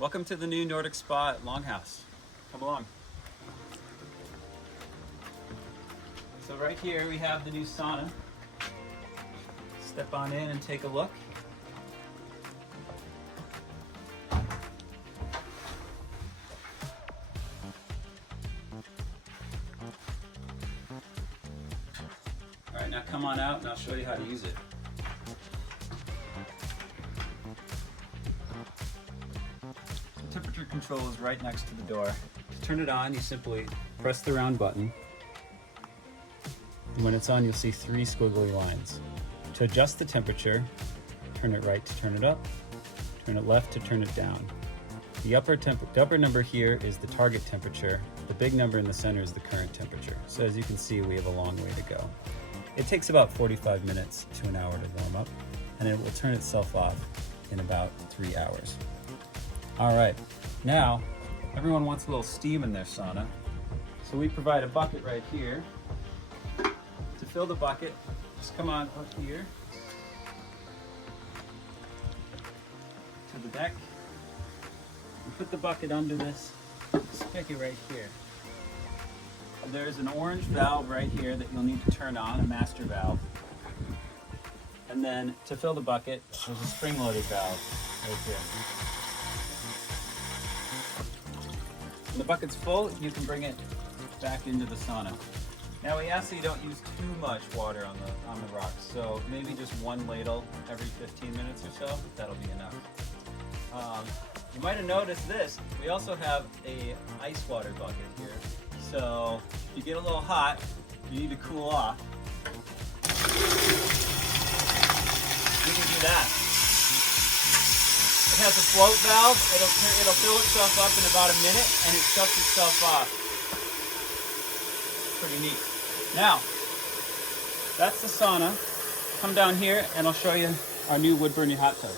Welcome to the new Nordic spa at LongHouse. Come along. So right here we have the new sauna. Step on in and take a look. All right, now come on out and I'll show you how to use it. Temperature control is right next to the door. To turn it on, you simply press the round button. And when it's on, you'll see 3 squiggly lines. To adjust the temperature, turn it right to turn it up, turn it left to turn it down. The upper number here is the target temperature. The big number in the center is the current temperature. So as you can see, we have a long way to go. It takes about 45 minutes to an hour to warm up, and it will turn itself off in about 3 hours. All right, now everyone wants a little steam in their sauna. So we provide a bucket right here. To fill the bucket, just come on up here to the deck and put the bucket under this spigot right here. There's an orange valve right here that you'll need to turn on, a master valve. And then to fill the bucket, there's a spring-loaded valve right here. When the bucket's full, you can bring it back into the sauna. Now we ask that you don't use too much water on the rocks, so maybe just 1 ladle every 15 minutes or so. That'll be enough. You might have noticed this. We also have a ice water bucket here. So if you get a little hot, you need to cool off. You can do that. It has a float valve. It'll fill itself up in about a minute, and it shuts itself off. Pretty neat. Now, that's the sauna. Come down here, and I'll show you our new wood burning hot tub.